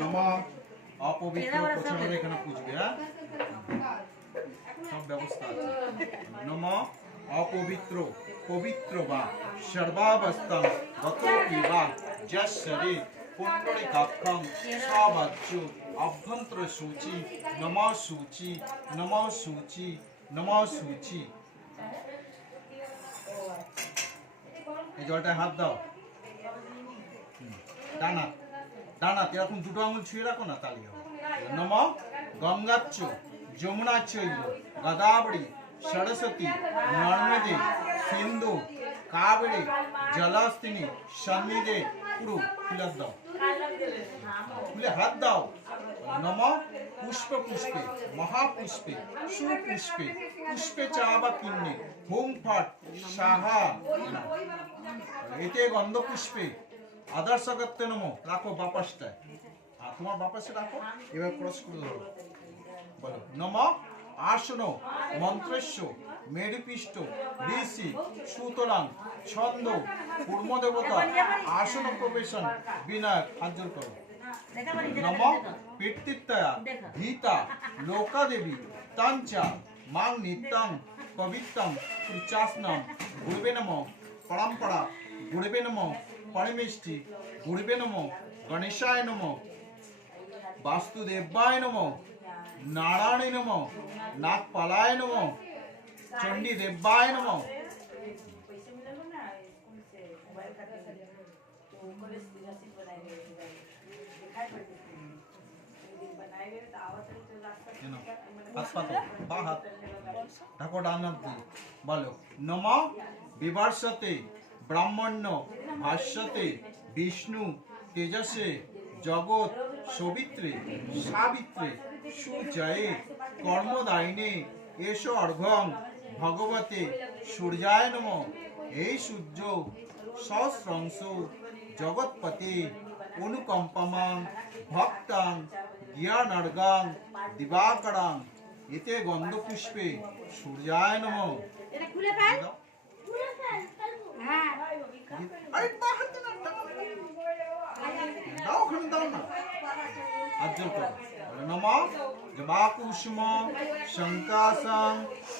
নমঃ অপবিত্র প্রচলন এখানে পুজবে, হ্যাঁ সব ব্যবস্থা আছে। নমঃ অপবিত্র পবিত্র বা সর্বাবস্থাং গতোপি বা যশ শরীর পুণ্ডরিকাক্ষং স্বাবাচ্য অভ্যন্তর সূচি নমঃ সূচি নমঃ সূচি নমঃ সূচি। এই জলটা হাত দাও, ডানা ডানা এরকম দুটো আঙুল ছুঁয়ে রাখো না, তালি হবে। নমঃ গঙ্গাচ্চ যমুনাচ্চৈব গদাবরী সরস্বতী নর্মদে সিন্ধু কাবেরী জলাস্তিনী সন্নিধে পুরো খুলে দাও, খুলে হাত দাও। নমঃ পুষ্প পুষ্পে মহাপুষ্পে সুপুষ্পে পুষ্পে চাবা কিন্নে হুম ফট সাহা এতে গন্ধ পুষ্পে আদর্শগত্য নমঃ। রাখো বাপাসটায়, আর তোমার বাপাসে রাখো, এবার ক্রস করে ধরো, বলো নমঃ আসন মন্ত্রস্য মেরুপিষ্ট ঋষি সুতরাং ছন্দ কূর্মদেবতা আসন প্রবেশন বিনায়ক। হাত জোর করো। নমঃ পীর্তিত্তয়া গীতা লোকাদেবী তঞ্চা মাং নিত্যং পবিত্রং পৃচাসনম গুরুবে নমঃ পরম্পরা গুরুবে নমঃ পরমেষ্টি গুরুবে নমঃ গণেশায় নমঃ বাস্তুদেবায় নমঃ নারায়ণে নমঃ নাগপালায় নমঃ চণ্ডী দেবায় নমঃ। ঢাকো ডানার দিয়ে বলো নমঃ বিভার্ষতে ব্রাহ্মণ্য ভাষ্যতে বিষ্ণু তেজসে জগৎ সবিত্রে সাবিত্রে সুজয়ে কর্মদায়িনে এসো অর্ঘ্যং ভগবতে সূর্যায় নমঃ। এই সূর্য সহস্রাংশ জগৎপতে অনুকম্পমাং ভক্তাং জ্ঞানার্গাং দিবাকরাং এতে গন্ধপুষ্পে সূর্যায় নমঃ। দাও ওখানে দাও না, আজ্জল করো। নমঃ জবাকুসুম শঙ্কাসং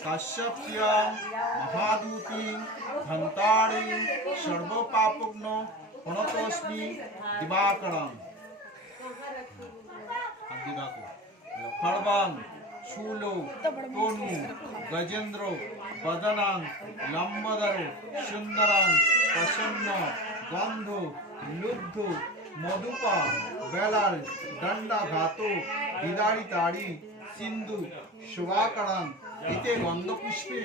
কাশ্যপ্যাং মহাদূতি ধন্তারি সর্বপাপগ্ন প্রণতোস্মি দিবাকরং। খড়বাং শূলো তনু গজেন্দ্র বদনাং লম্বদর সুন্দরং প্রসন্ন গন্ধ লুব্ধ মধুপা বেলার দণ্ডাঘাত বিদারি তাড়ি সিন্ধু শুভাকরং এতে গন্ধপুষ্পে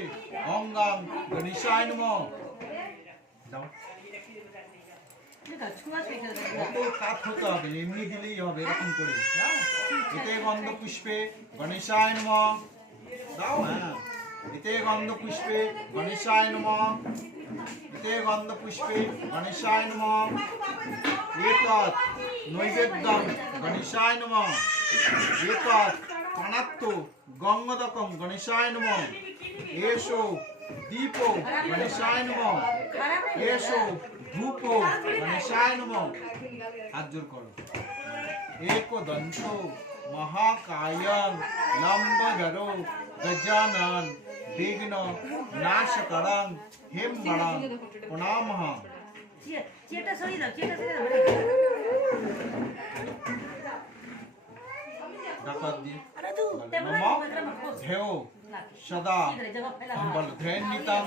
অঙ্গাং গণেশায় নমঃ। কত কাঠ হতে হবে, এমনি দিলেই হবে, এরকম করে। এতে গন্ধপুষ্পে গণেশায় নমঃ। দাও, হ্যাঁ এতে গন্ধপুষ্পে গণেশায় নমঃ। এতে গন্ধপুষ্পে গণেশায় নমঃ। এতৎ নৈবেদ্যং গণেশায় নমঃ। এতৎ প্রাণাত্ত গঙ্গদকং গণেশায় নমঃ। এসো দীপ গণেশায় নমঃ। এসো ধূপ গণেশায় নমঃ। হাত জোর করো। একদন্ত মহাকায়ং লম্বধরো গজানন বিঘ্ন নাশকরং হিমবরং প্রণামঃ। নমঃ ধ্যেয় সদা ধ্যানিতং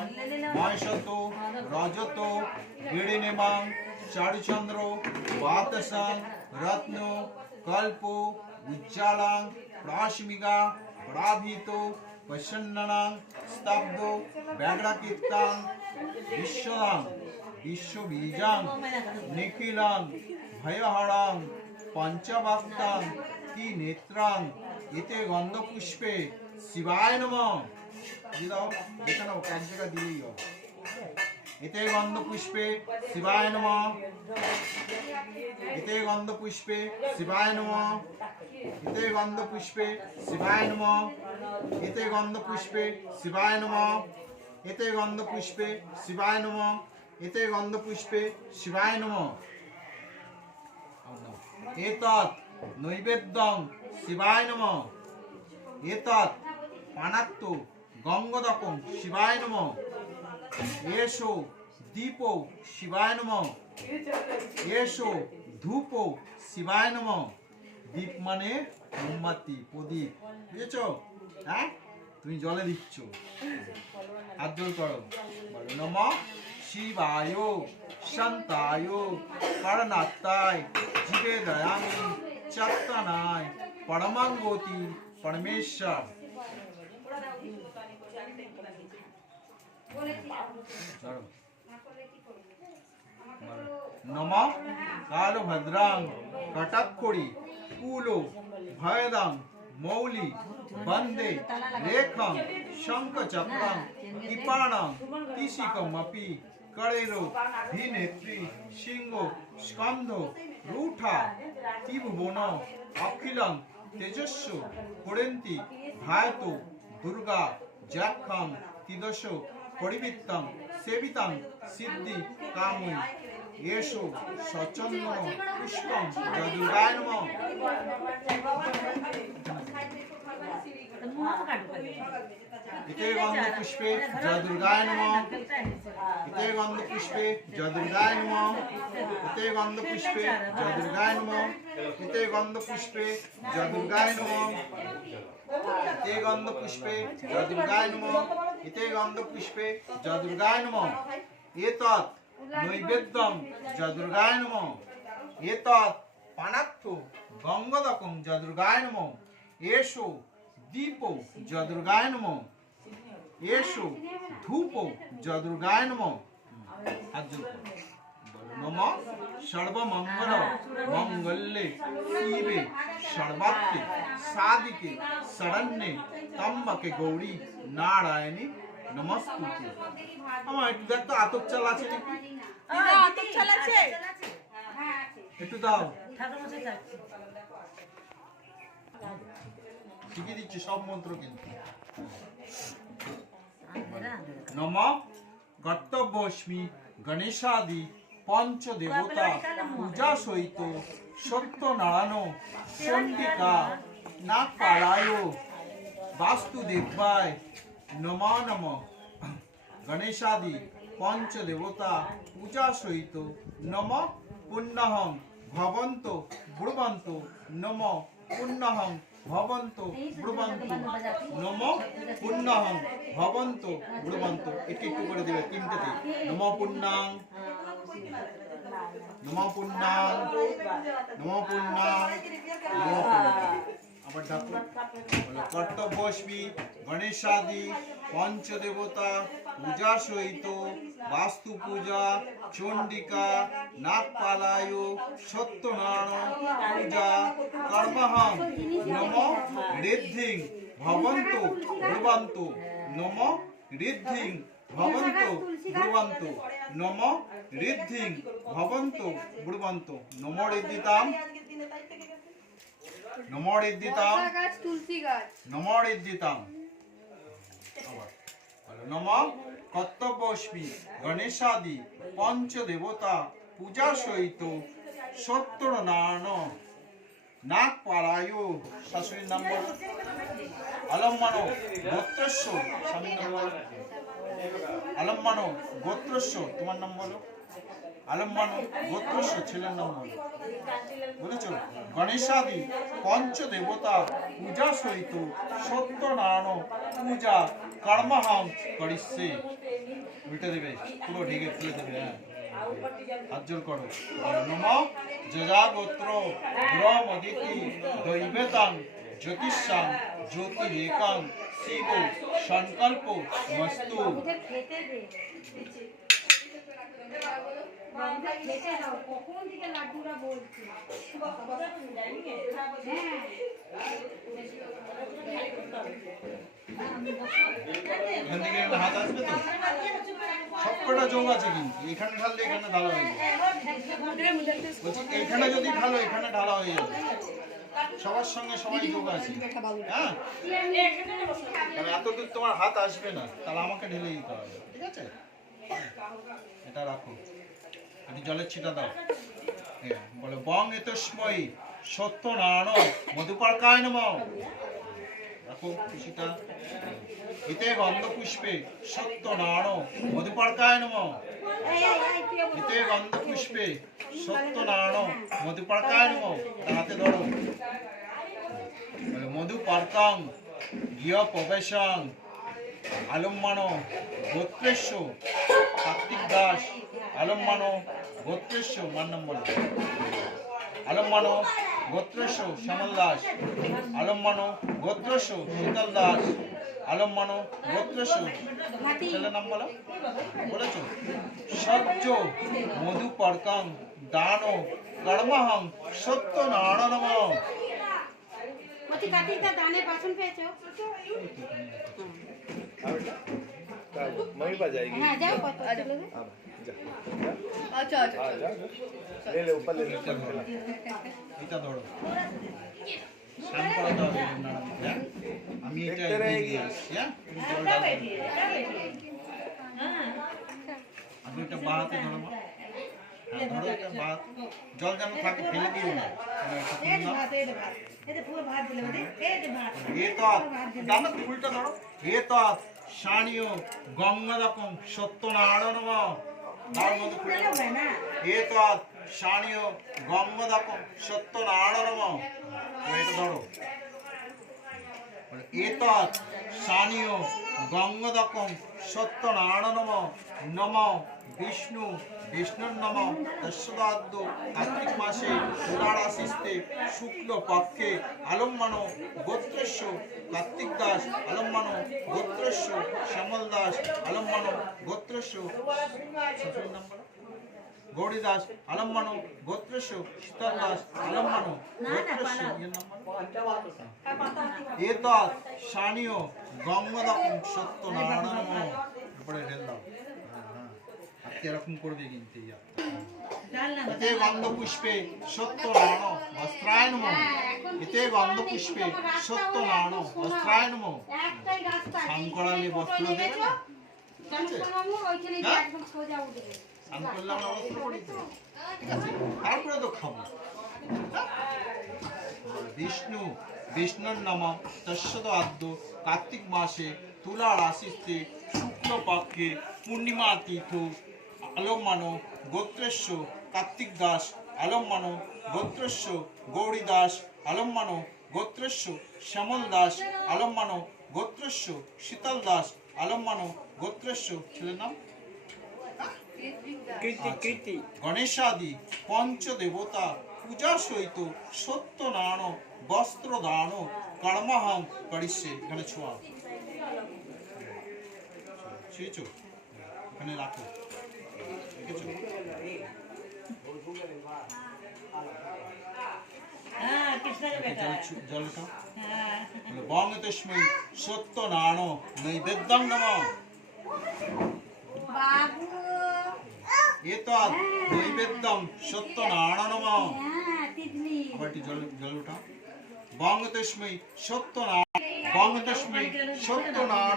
মহেশতো রজতো গিরিনিমাং চারুচন্দ্র বাতসং রত্ন কল্প উজ্জ্বলাং প্রাশমিকা প্রাভিত প্রসন্ননাং স্তব্ধ ব্যাঘ্রকীর্তাং বিশ্বদাং বিশ্ববীজাং নিখিলাং ভয়হরাং পঞ্চভক্তাং ত্রিনেত্রাং এতে গন্ধপুষ্পে শিবায় নমঃ। দাও যেখানে এক জায়গা দিলেই হবে। এতে গন্ধপুষ্পে শিবায় নমঃ। এতে গন্ধপুষ্পে শিবায় নমঃ। এতে গন্ধপুষ্পে শিবায় নমঃ। এতে গন্ধপুষ্পে শিবায় নমঃ। এতে গন্ধপুষ্পে শিবায় নমঃ। এতে গন্ধপুষ্পে শিবায় নমঃ। एतत् नैवेद्यं शिवाय नमः एतत् पानात्तु गंगोदकं शिवाय नमः एषो दीपो शिवाय नमः एषो धूपो शिवाय नमः दीप माने मोमबाती प्रदीप বুঝেছো হ্যাঁ তুমি জলে দিচ্ছ হাত জোর করো বলো নমঃ শিবায় শান্তায় করণাত্তায় জীবে দয়ামি চত্তনায় পরমাঙ্গতি परमेश्वर नमः कालो भद्रां कटक्कोड़ी कूलो भयदं मौली वंदे लेखं शंखचक्रं कृपाणं तिसिकमपि करेरो भिनेत्री सिंहो स्कंधो रूठा त्रिभुवनो अखिलं तेजस्व पुरेन्ति भायतो दुर्गा जाखं तिदशो परिवित्तं सेवितं सिद्धि कामुई येषो सचन्दनो पुष्पं जदुर्गाय नमः इते गन्धपुष्पे जदुर्गाय नमः इते गन्धपुष्पे जदुर्गाय नमः इते गन्धपुष्पे जदुर्गाय नमः इते गन्धपुष्पे जदुर्गाय नमः इते गन्धपुष्पे जदुर्गाय नमः इते गन्धपुष्पे जदुर्गाय नमः एतत् नैवेद्यं जदुर्गाय नमः एतत् पानात्थु गंगोदकं जदुर्गाय नमः एषो दीपो जदुर्गाय नमः एषो धूपो जदुर्गाय नमः नमः सर्वमंगल मंगल्ये शिवे सर्वार्थे साधिके शरण्ये त्र्यंबके गौरी नारायणी नमस्ते আমার একটু দেখো আতপ চাল আছে নাকি আতপ চাল আছে একটু দাও ঠাকুর মশাই যাচ্ছে ঠিকই দিচ্ছি সব মন্ত্র কিন্তু আন্ধারা নমঃ কর্তব্যস্মি গণেশাদি পঞ্চ দেবতা পূজা সহিত সত্যনারায়ণ চণ্ডিকা নাগপালায় বাস্তুদেবায় নমো নমঃ गणेशादि पंच देवता पूजा सहित नम पुण्यहं भवन्तो ब्रुवन्तो नम पुण्यहं भवन्तो ब्रुवन्तो नम पुण्यहं भवन्तो ब्रुवन्तो एक एक করে দিবে তিনটেতে নম পুণ্যাং নম পুণ্যাং নম পুণ্যাং নম পুণ্যাং আবার ডাকো বলো কর্তব্যস্মি গণেশাদি পঞ্চদেবতা পূজা সহিত বাস্তু পূজা চণ্ডিকা নাগপালায় সত্যনারায়ণ পূজা কর্মহং নম ঋদ্ধিং ভবন্ত ব্রুবন্ত নম ঋদ্ধিং ভবন্ত ব্রুবন্ত নম ঋদ্ধিং ভবন্ত ব্রুবন্ত নম ঋদ্ধিতাম নমোরিদ্দিতাম তুলসী গাছ নমোরিদ্দিতাম নম কর্তব্যস্মি গণেশাদি পঞ্চ দেবতা পূজা সহিত সত্যনারায়ণ নাগপালায় শাশুড়ির নাম বলো আলম্মানো গোত্রস্য স্বামীর নাম বলো আলম্মানো গোত্রস্য তোমার নাম বলো আলম্মানো গোত্রস্য ছেলের নাম বলো বুঝেছো গণেশাদি পঞ্চ দেবতা পূজা সহিত সত্যনারায়ণ পূজা কর্মহং করিষ্যে উল্টে দেবে পুরো ঢেকে ফেলে দেবে হ্যাঁ হাত জোর করো নম যজা গোত্র ব্রহ্মদিতি দৈবেতাং জ্যোতিষাং জ্যোতিরেকাং শিব সংকল্প মস্তু কখন থেকে লাড্ডুরা বলছে এখান থেকে হাত আসবে তো সবকটা যোগ আছে কিন্তু এখানে ঢাললে এখানে ঢালা হয়ে যাবে বলছি এখানে যদি ঢালো এখানে ঢালা হয়ে যাবে সবার সঙ্গে সবাই যোগ আছে হ্যাঁ তাহলে এতদূর তোমার হাত আসবে না তাহলে আমাকে ঢেলে দিতে হবে ঠিক আছে এটা রাখো একটু জলের ছিটা দাও বলো বং এতস্ময়ী সত্যনারায়ণ মধুপার্কায় নমঃ। রাখো খুশিটা। এতে গন্ধপুষ্পে সত্যনারায়ণ মধুপার্কায় নমঃ। এতে গন্ধপুষ্পে সত্যনারায়ণ মধুপার্কায় নমঃ। হাতে ধরো। মধুপার্কাং গৃহ প্রবেশং আলম্বানো গোত্রেশ্য কার্তিক দাস আলম্বানো গোত্রেশ্য মান নম্বর আলম্বানো গোত্রেশ্য শ্যামল দাস আলম্বানো গোত্রেশ্য শীতল দাস আলম্বানো গোত্রেশ্য ছেলে নাম বলো বলেছো সহ্য মধুপার্কাং দানো কর্মহং সত্যনারায়ণম। বলছি কার্তিকদা দানের বাসন পেয়েছো? मम्मी पास जाएगी। হ্যাঁ যাও কত চলে हाँ, जा। আচ্ছা আচ্ছা हाँ, जा। ले ले ऊपर ले ले ऊपर ले। এটা ধরো স্নান করাতে হবে নারায়ণকে, হ্যাঁ? আমি এটা দেখতে रहेगी। এগিয়ে আসছি, হ্যাঁ? তুমি জল ঢালবে। আমি এটা বাহাতে ধরো মা। হ্যাঁ, ধরো এটা বাহাত। জল যেন থাকে ফেলে দিও না। এ তো দাদা ফুলটা ধরো। এ তো শানীয় গঙ্গাদকং সত্যনারায়ণ তার মধ্যে ফুলে এ তো শানীয় গঙ্গাদকং সত্যনারায়ণ এটা ধরো। এতৎ শানীয় গঙ্গদকং সত্যনারায়ণ নম বিষ্ণু বিষ্ণুর নম দশদাদ্য কার্তিক মাসে তুলারাশিস্তে শুক্ল পক্ষে আলম্বানো গোত্রেশ্য কার্তিক দাস আলম্বানো গোত্রেশ্য শ্যামল দাস আলম্বানো গোত্রেশ্য শ্বশুর নাম বলো গৌরী দাস আলম্বানো গোত্রেশ্য শীতল দাস আলম্বানো গোত্রেশ্য এর নাম বলো এতৎ শানীয় গঙ্গদকং সত্যনারায়ণ উপরে ঢেল দাও। এরকম করবে কিন্তু এতে গন্ধপুষ্পে সত্যনারায়ণ বস্ত্রায় নমঃ। এতে গন্ধপুষ্পে সত্যনারায়ণ বস্ত্রায় নমঃ। একটাই রাস্তা স্নান করালে বস্ত্র দেবে না? ওইখানে হ্যাঁ? একদম সোজা উঠবে। স্নান করলে আমরা বস্ত্র পরি তো। ঠিক আছে? তারপরে তো খাবো। বিষ্ণু বিষ্ণুর নাম তস্যদ আদ্য কার্তিক মাসে তুলা রাশিতে শুক্ল পক্ষে পূর্ণিমা তীর্থ আলম্বানো গোত্রেশ্য কার্তিক দাস আলম্বানো গোত্রেশ্য গৌরী দাস আলম্বানো গোত্রেশ্য শ্যামল দাস আলম্বানো গোত্রেশ্য শীতল দাস আলম্বানো গোত্রেশ্য ছেলের নাম कीर्ति গণেশাদি পঞ্চদেবতা পূজা সহিত সত্যনারায়ণ বস্ত্র দান কর্মহং করিষ্যে। এখানে ছোঁয়া ছুঁয়েছো এখানে রাখো দেখেছো হ্যাঁ কৃষ্ণের বেটা জলটা হ্যাঁ বং তস্मै সত্যনারায়ণ নৈবেদ্যং নমঃ। বাবু এতৎ নৈবেদ্যং সত্যনারায়ণ নমঃ। হ্যাঁ তিতলি আবার একটু জল ওঠা বং তস্मै সত্যনারায়ণ বং তস্मै সত্যনারায়ণ